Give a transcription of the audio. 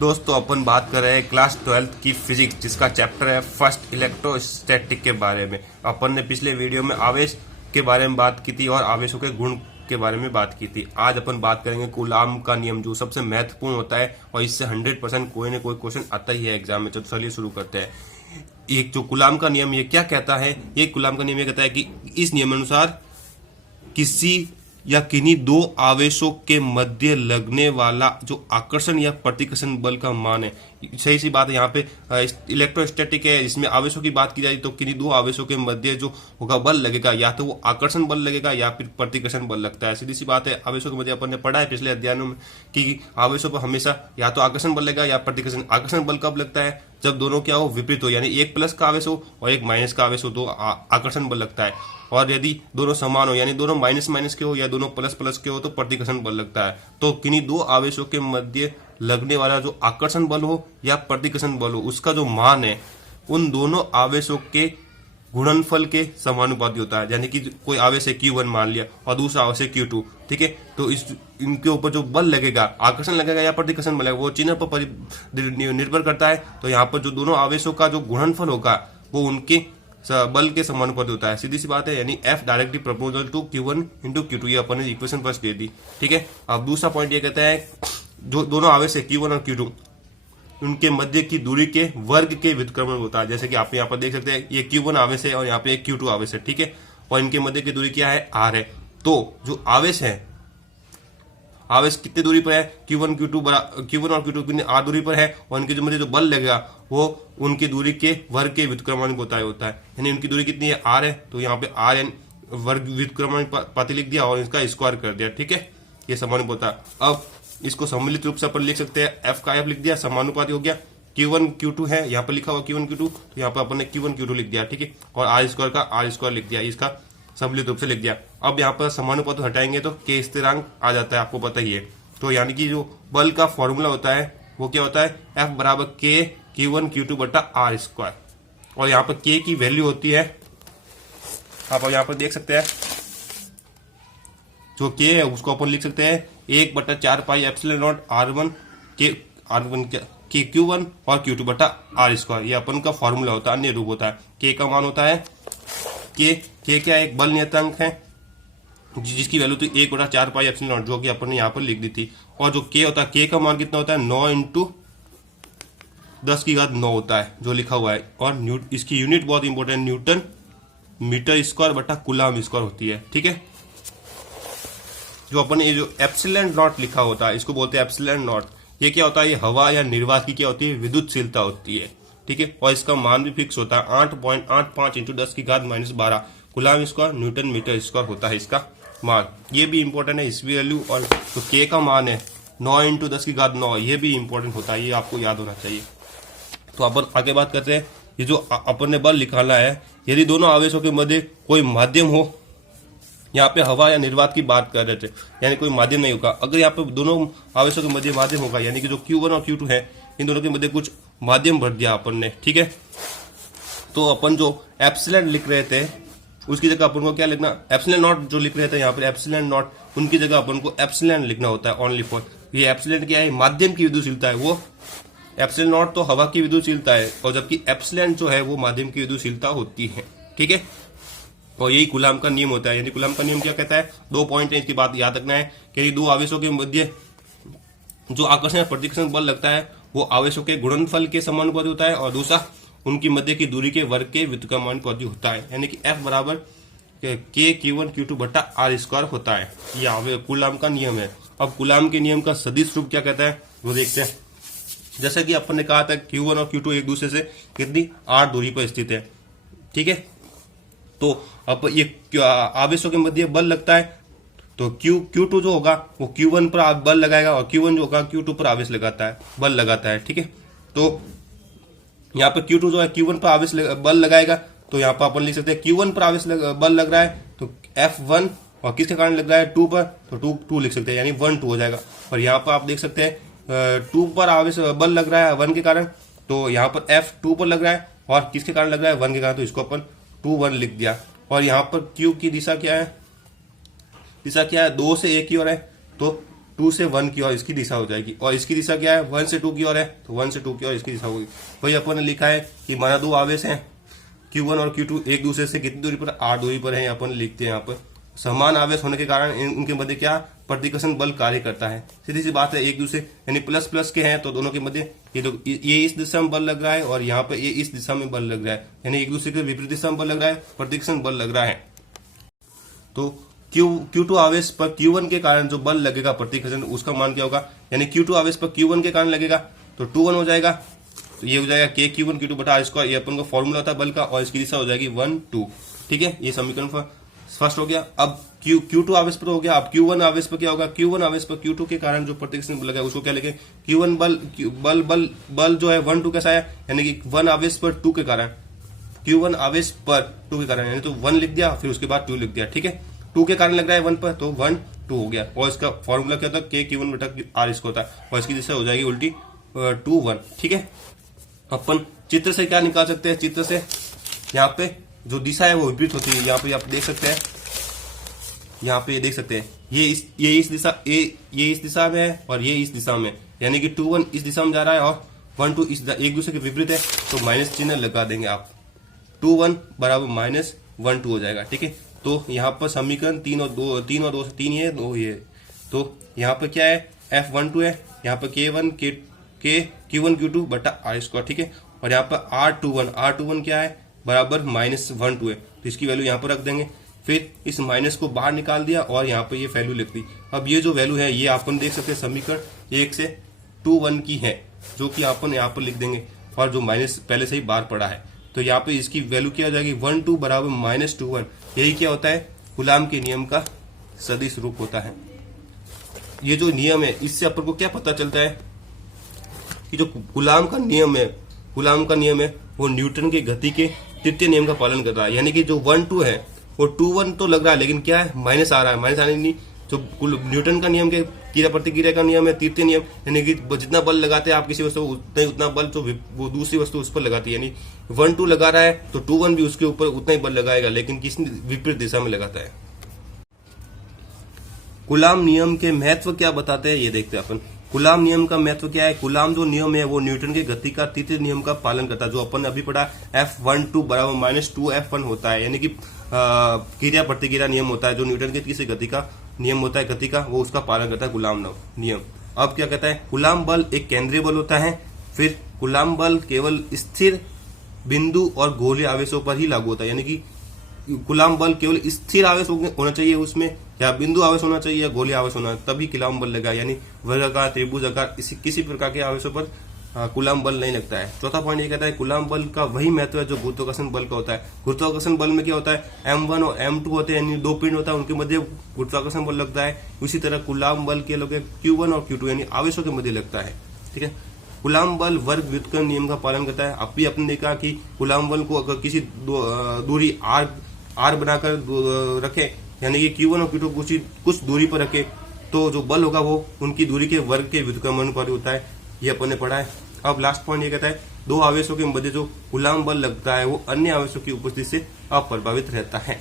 दोस्तों अपन बात कर रहे हैं क्लास 12th की फिजिक्स जिसका चैप्टर है फर्स्ट इलेक्ट्रोस्टैटिक के बारे में। अपन ने पिछले वीडियो में आवेश के बारे में बात की थी और आवेशों के गुण के बारे में बात की थी। आज अपन बात करेंगे कूलाम का नियम जो सबसे महत्वपूर्ण होता है और इससे 100% कोई न कोई क्वेश्चन आता ही है एग्जाम में। तो चलिए शुरू करते हैं। एक जो कूलाम का नियम ये क्या कहता है, ये कूलाम का नियम ये कहता है कि इस नियम अनुसार किसी या किन्हीं दो आवेशों के मध्य लगने वाला जो आकर्षण या प्रतिकर्षण बल का मान है, सही सी बात है। यहाँ पे इलेक्ट्रोस्टैटिक है, इसमें आवेशों की बात की जाए तो किन्हीं दो आवेशों के मध्य जो होगा बल लगेगा, या तो वो आकर्षण बल लगेगा या फिर प्रतिकर्षण बल लगता है। सीधी सी बात है, आवेशों के मध्य अपन ने पढ़ा है पिछले अध्ययनों में कि आवेशों पर हमेशा या तो आकर्षण बल लगेगा या प्रतिकर्षण। आकर्षण बल कब लगता है? जब दोनों क्या हो, विपरीत हो, यानी एक प्लस का आवेश हो और एक माइनस का आवेश हो तो आकर्षण बल लगता है। और यदि दोनों समान हो, यानी दोनों माइनस माइनस के हो या दोनों प्लस प्लस के हो तो प्रतिकर्षण बल लगता है। तो किन्हीं दो आवेशों के मध्य लगने वाला जो आकर्षण बल हो या प्रतिकर्षण बल हो, उसका जो मान है उन दोनों आवेशों के गुणनफल के समानुपाती होता है। यानी कि कोई आवेश है Q1 मान लिया और दूसरा आवेश है Q2, ठीक है, तो इनके ऊपर जो बल लगेगा, आकर्षण लगेगा या प्रतिकर्षण बल लगेगा, वो चिन्ह पर निर्भर करता है। तो यहाँ पर जो दोनों आवेशों का जो गुणनफल होगा वो उनके बल के समानुपाती होता है। सीधी सी बात है, यानी F directly proportional to Q1 into Q2। ये अपन ने इक्वेशन फर्स्ट दे दी, ठीक है। अब दूसरा पॉइंट ये कहता है जो दोनों आवेश है Q1 और Q2 उनके मध्य की दूरी के वर्ग के व्युत्क्रमण होता है। जैसे कि आप यहाँ पर देख सकते हैं, ये Q1 आवेश है और यहाँ पे Q2 आवेश है, ठीक है, और इनके मध्य की दूरी क्या है? R है। तो जो आवेश है, आवेश कितनी दूरी पर है? Q1 और Q2 कितनी R दूरी पर है और इनके जो मध्य जो बल लगेगा वो उनकी दूरी के वर्ग के व्युत्क्रमानुपाती होता है। यानी उनकी दूरी कितनी है? R है, तो यहाँ पे R n वर्ग व्युत्क्रमानुपाती लिख दिया और इसका स्क्वायर कर दिया, ठीक है, ये समानुपाती। अब इसको सम्मिलित रूप से अपन लिख सकते हैं, F का F लिख दिया, समानुपाती हो गया। Q1 Q2 है, यहाँ पर लिखा हुआ Q1 Q2, तो यहाँ पर अपन ने Q1 Q2 लिख दिया, ठीक है, और R स्क्वायर का R स्क्वायर लिख दिया, इसका सम्मिलित रूप से लिख दिया। अब यहाँ पर समानुपाती हटाएंगे तो K स्थिरांक आ जाता है, आपको पता ही है। तो यानी कि जो बल का फॉर्मूला होता है वो क्या होता है? F बराबर K Q1 Q2 बटा R स्क्वायर। और यहाँ पर K की वैल्यू होती है, आप यहाँ पर देख सकते हैं, जो K है उसको अपन लिख सकते हैं 1/4 पाई एप्सिलॉन नॉट R1 के Q1 और Q2 बटा R स्क्वायर। ये अपन का फॉर्मूला होता है, अन्य रूप होता है। K का मान होता है K क्या एक बल नियतांक है जिसकी वैल्यू थी 1/4 पाई एप्सिलॉन नॉट, जो कि अपन ने यहाँ पर लिख दी थी। और जो K होता है, K का मान कितना होता है? 9 × 10⁻9 होता है, जो लिखा हुआ है। और इसकी यूनिट बहुत इंपॉर्टेंट, न्यूटन मीटर स्क्वायर बटा कूलाम स्क्वायर होती है, ठीक है। जो अपन ये जो एप्सिलॉन नॉट लिखा होता है इसको बोलते हैं एप्सिलॉन नॉट। ये क्या होता है? ये हवा या निर्वात की क्या होती है? विद्युतशीलता होती है, ठीक है। और इसका मान भी फिक्स होता है, 8.85 × 10⁻12 coulomb square newton metre square होता है इसका मान। ये भी इंपॉर्टेंट है, इस वैल्यू। और तो K का मान है 9 × 10⁻9, ये भी इंपॉर्टेंट होता है, ये आपको याद होना चाहिए। तो अपन आगे बात करते हैं, ये जो अपन ने बल निकाला है, यदि दोनों आवेशों के मध्य कोई माध्यम हो, यहाँ पे हवा या निर्वात की बात कर रहे थे, यानी कोई माध्यम नहीं होगा। अगर यहाँ पे दोनों आवेशों के मध्य माध्यम होगा, यानी कि जो Q1 और Q2 है इन दोनों के मध्य कुछ माध्यम भर दिया अपन ने, ठीक है, तो अपन जो एप्सिलॉन लिख रहे थे उसकी जगह अपन को क्या लिखना? एप्सिलॉन नॉट जो लिख रहे थे यहाँ पर एप्सिलॉन नॉट, उनकी जगह अपन को एप्सिलॉन लिखना होता है ओनली फॉर। ये एप्सिलॉन क्या है? माध्यम की विद्युतशीलता है। वो एप्सिलॉन नॉट तो हवा की विद्युतशीलता है और जबकि एप्सिलॉन जो है वो माध्यम की विद्युतशीलता होती है, ठीक है। और यही कूलाम का नियम होता है। यानी कूलाम का नियम क्या कहता है? 2 पॉइंट है, इसकी बात याद रखना है कि दो आवेशों के मध्य जो आकर्षण या प्रतिकर्षण बल लगता है वो आवेशों के गुणनफल के समानुपाती होता है और दूसरा उनकी मध्य की दूरी के वर्ग के व्युत्क्रमानुपाती होता है। यानी कि F बराबर K Q1 Q2 बटा R स्क्वायर होता है। ये कूलाम का नियम है। अब कूलाम के नियम का सदिश रूप क्या कहता है वो देखते हैं। जैसा कि अपन ने कहा था Q1 और Q2 एक दूसरे से कितनी R दूरी पर स्थित है, ठीक है। तो अब ये आवेशों के मध्य बल लगता है तो Q2 जो होगा वो Q1 पर बल लगाएगा और Q1 जो होगा Q2 पर आवेश लगाता है, बल लगाता है, ठीक है। तो यहाँ पर Q2 जो है Q1 पर आवेश बल लगाएगा, तो यहाँ पर अपन लिख सकते हैं Q1 पर आवेश बल लग रहा है तो F1, और किसके कारण लग रहा है? 2 पर, तो 2 लिख सकते हैं, यानी 1 2 हो जाएगा। और यहाँ पर आप देख सकते हैं 2 पर आवेश बल लग रहा है 1 के कारण, तो यहाँ पर F 2 पर लग रहा है और किसके कारण लग रहा है? 1 के कारण, तो इसको अपन 2 1 लिख दिया। और यहाँ पर Q की दिशा क्या है? 2 से 1 की ओर है, तो 2 से 1 की ओर इसकी दिशा हो जाएगी, और इसकी दिशा क्या है, 1 से 2 की ओर है, तो 1 से 2 की ओर इसकी दिशा होगी। वही अपन ने लिखा है कि माना दो आवेश हैं Q1 और Q2 एक दूसरे से कितनी दूरी पर, 8 दूरी पर है, अपन लिखते हैं यहाँ पर। समान आवेश होने के कारण इनके मध्य क्या प्रतिकर्षण बल कार्य करता है। सीधी सी बात है, एक दूसरे यानी प्लस प्लस के हैं तो दोनों के मध्य ये इस दिशा में बल लग रहा है और यहाँ पे ये इस दिशा में बल लग रहा है, यानी एक दूसरे के विपरीत दिशा में बल लग रहा है, प्रतिकर्षण बल लग रहा है। तो Q2 आवेश पर Q1 के कारण जो बल लगेगा प्रतिकर्षण, उसका मान क्या होगा, यानी Q2 आवेश पर Q1 के कारण लगेगा तो 2 1 हो जाएगा, तो ये हो जाएगा K Q1 Q2 बटा R²। ये अपन का फॉर्मूला होता है बल का, और इसकी दिशा हो जाएगी 1 2। ठीक है, ये समीकरण फर्स्ट हो गया। अब Q2 आवेश पर हो गया। अब Q1 आवेश पर क्या होगा, Q1 आवेश पर Q2 के कारण जो प्रतिकर्षण बल लगा उसको क्या लिखे, Q1 बल जो है 1 2 कैसा है, यानी कि 1 आवेश पर 2 के कारण, Q1 आवेश पर 2 के कारण, यानी तो 1 लिख दिया फिर उसके बाद 2 लिख दिया। ठीक है, 2 के कारण लग रहा है 1 पर, तो 1 2 हो गया, और इसका फॉर्मूला क्या होता है, K Q1 बटा R इसको होता है, और इसकी दिशा हो जाएगी उल्टी 2 1। ठीक है, अपन चित्र से क्या निकाल सकते हैं, चित्र से यहाँ पे जो दिशा है वो विपरीत होती है। यहाँ पे आप देख सकते हैं, यहाँ पे ये देख सकते हैं, ये इस दिशा में है और ये इस दिशा में, यानी कि 2 1 इस दिशा में जा रहा है और 1 2 इस एक दूसरे के विपरीत है, तो माइनस चिन्ह लगा देंगे आप, 2 1 बराबर माइनस 1 2 हो जाएगा। ठीक है, तो यहाँ पर समीकरण 3 और 2 से 3 ये 2 ये, तो यहाँ पर क्या है, F12 है, यहाँ पर Q1 Q2 बटा R²। ठीक है, और यहाँ पर R21 क्या है, बराबर -1 2 है, तो इसकी वैल्यू यहाँ पर रख देंगे। फिर इस माइनस को बाहर निकाल दिया और यहाँ पर ये वैल्यू लिख दी। अब ये जो वैल्यू है ये अपन देख सकते हैं समीकरण 1 से 2 1 की है, जो कि अपन यहाँ पर लिख देंगे, और जो माइनस पहले से ही बाहर पड़ा है, तो यहाँ पे इसकी वैल्यू क्या हो जाएगी, 1 2 बराबर -2 1। यही क्या होता है, कूलाम के नियम का सदिश रूप होता है। ये जो नियम है इससे अपन को क्या पता चलता है कि जो कूलाम का नियम है वो न्यूटन के गति के तृतीय नियम का पालन कर रहा है। यानी कि जो 1 2 है वो 2 1 तो लग रहा है, लेकिन क्या है, माइनस आ रहा है, माइनस आने नहीं, जो न्यूटन का नियम के क्रिया प्रतिक्रिया का नियम है तृतीय नियम, यानी कि जितना बल लगाते हैं आप किसी वस्तु उतना बल जो वो दूसरी वस्तु उस पर लगाती है। यानी 1 2 लगा रहा है तो 2 1 भी उसके ऊपर उतना ही बल लगाएगा, लेकिन किसी विपरीत दिशा में लगाता है। कूलाम नियम के महत्व क्या बताते हैं ये देखते हैं अपन। कूलाम नियम का महत्व क्या है, कूलाम जो नियम है वो न्यूटन के गति का तृतीय नियम का पालन करता है, जो अपन अभी पढ़ा F12 बराबर -2 F1 होता है, यानी कि क्रिया प्रतिक्रिया नियम होता है, जो न्यूटन के किसी गति का नियम होता है गति का, वो उसका पालन करता है कूलाम नियम। अब क्या कहता है, कूलाम बल एक केंद्रीय बल होता है। फिर कूलाम बल केवल स्थिर बिंदु और गोलीय आवेशों पर ही लागू होता है, यानी कि कूलाम बल केवल स्थिर आवेश होना चाहिए उसमें, या बिंदु आवेश होना चाहिए, या गोलीय आवेश होना, तभी कूलाम बल लगा, यानी वर्गाकार त्रिभुजाकार किसी प्रकार के आवेशों पर कूलाम बल नहीं लगता है। चौथा पॉइंट ये कहता है, कूलाम बल का वही महत्व है जो गुरुत्वाकर्षण बल का होता है। गुरुत्वाकर्षण बल में क्या होता है, M1 और M2 होते हैं, यानी 2 पिंड होता है, उनके मध्य गुरुत्वाकर्षण बल लगता है। उसी तरह कूलाम बल के लोग Q1 और Q2 यानी आवेशों के मध्य लगता है। ठीक है, कूलाम बल वर्ग व्युत्क्रम नियम का पालन करता है। अब भी आपने देखा कि कूलाम बल को अगर किसी दूरी R बनाकर रखे, यानी कि Q1 और Q2 कुछ दूरी पर रखे, तो जो बल होगा वो उनकी दूरी के वर्ग के व्युत्क्रमानुपाती होता है। ये अपन ने पढ़ा है। अब लास्ट पॉइंट ये कहता है, दो आवेशों के मध्य जो कूलाम बल लगता है वो अन्य आवेशों की उपस्थिति से अप्रभावित रहता है।